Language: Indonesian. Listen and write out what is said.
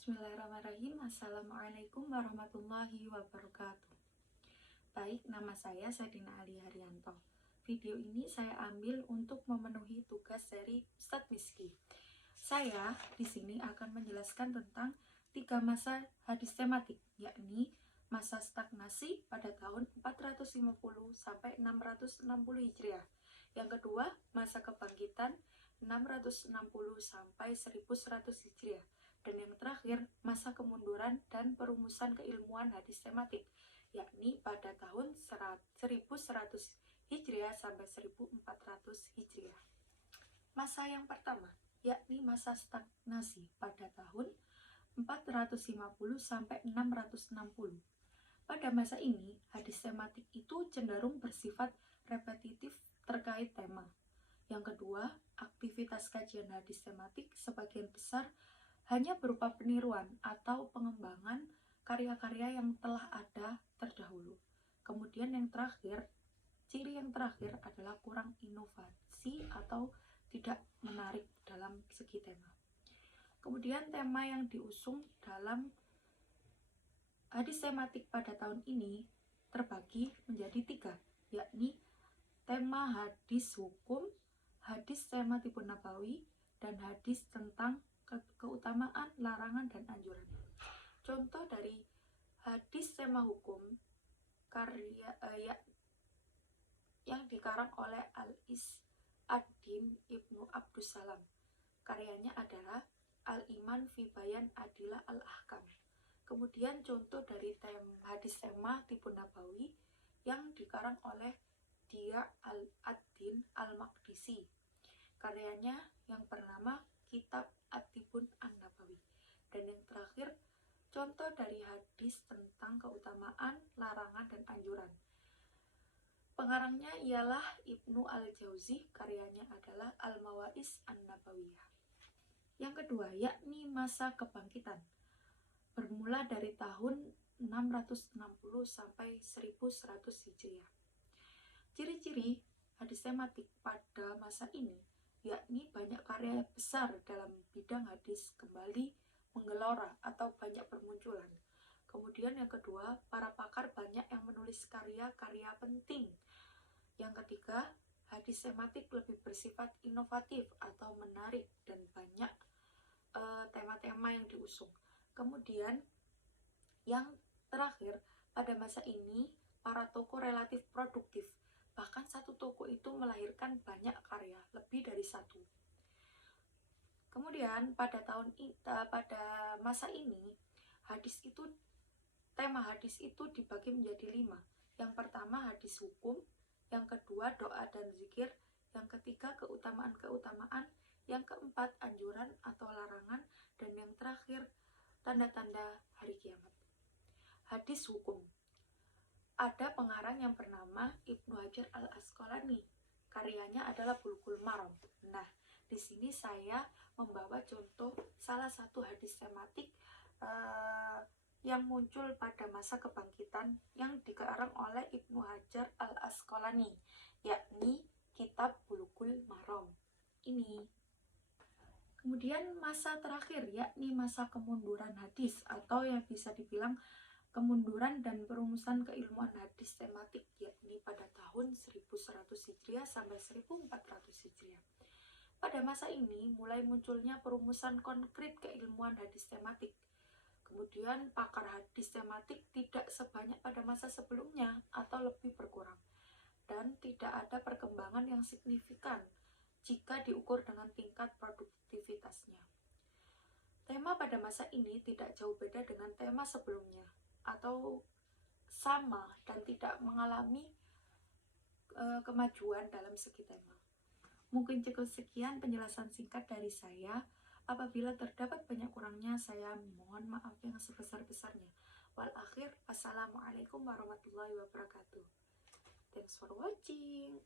Bismillahirrahmanirrahim. Assalamualaikum warahmatullahi wabarakatuh. Baik, nama saya Sadina Ali Haryanto. Video ini saya ambil untuk memenuhi tugas dari Ustadz Miski. Saya di sini akan menjelaskan tentang 3 masa hadis tematik, yakni masa stagnasi pada tahun 450 sampai 660 Hijriah. Yang kedua, masa kebangkitan 660 sampai 1100 Hijriah. Dan yang terakhir, masa kemunduran dan perumusan keilmuan hadis tematik, yakni pada tahun 1100 Hijriah sampai 1400 Hijriah. Masa yang pertama, yakni masa stagnasi pada tahun 450 sampai 660. Pada masa ini, hadis tematik itu cenderung bersifat repetitif terkait tema. Yang kedua, aktivitas kajian hadis tematik sebagian besar hanya berupa peniruan atau pengembangan karya-karya yang telah ada terdahulu. Kemudian yang terakhir, ciri yang terakhir adalah kurang inovasi atau tidak menarik dalam segi tema. Kemudian tema yang diusung dalam hadis tematik pada tahun ini terbagi menjadi 3, yakni tema hadis hukum, hadis tematipun nabawi, dan hadis tentang keutamaan, larangan, dan anjuran. Contoh dari hadis tema hukum karya yang dikarang oleh Al-Is-ad-Din Ibnu Abdussalam. Karyanya adalah Al-Iman fi Bayan Adilah Al-Ahkam. Kemudian contoh dari hadis tema tipun nabawi yang dikarang oleh Dia Al-ad-Din Al-Maqdisi. Karyanya yang bernama Kitab At-Tibun An-Nabawi. Dan yang terakhir, contoh dari hadis tentang keutamaan, larangan, dan anjuran. Pengarangnya ialah Ibnu Al-Jauzi, karyanya adalah Al-Mawa'is An-Nabawiyah. Yang kedua, yakni masa kebangkitan, bermula dari tahun 660 sampai 1100 Hijriah. Ciri-ciri hadis tematik pada masa ini yakni banyak karya besar dalam bidang hadis kembali menggelora atau banyak bermunculan. Kemudian yang kedua, para pakar banyak yang menulis karya-karya penting. Yang ketiga, hadis tematik lebih bersifat inovatif atau menarik dan banyak tema-tema yang diusung. Kemudian yang terakhir, pada masa ini para tokoh relatif produktif. Bahkan satu toko itu melahirkan banyak karya, lebih dari satu. Kemudian pada masa ini, tema hadis itu dibagi menjadi 5. Yang pertama hadis hukum, yang kedua doa dan zikir, yang ketiga keutamaan-keutamaan, yang keempat anjuran atau larangan, dan yang terakhir tanda-tanda hari kiamat. Hadis hukum. Ada pengarang yang bernama Ibnu Hajar Al-Asqalani. Karyanya adalah Bulughul Maram. Nah, di sini saya membawa contoh salah satu hadis tematik yang muncul pada masa kebangkitan yang dikarang oleh Ibnu Hajar Al-Asqalani, yakni Kitab Bulughul Maram. Ini. Kemudian masa terakhir, yakni masa kemunduran hadis atau yang bisa dibilang kemunduran dan perumusan keilmuan hadis tematik, yakni pada tahun 1100 Hijriah sampai 1400 Hijriah. Pada masa ini mulai munculnya perumusan konkret keilmuan hadis tematik. Kemudian pakar hadis tematik tidak sebanyak pada masa sebelumnya atau lebih berkurang. Dan tidak ada perkembangan yang signifikan jika diukur dengan tingkat produktivitasnya. Tema pada masa ini tidak jauh beda dengan tema sebelumnya, atau sama dan tidak mengalami kemajuan dalam segi tema. Mungkin cukup sekian penjelasan singkat dari saya. Apabila terdapat banyak kurangnya, saya mohon maaf yang sebesar-besarnya. Wal akhir, wassalamualaikum warahmatullahi wabarakatuh. Thanks for watching.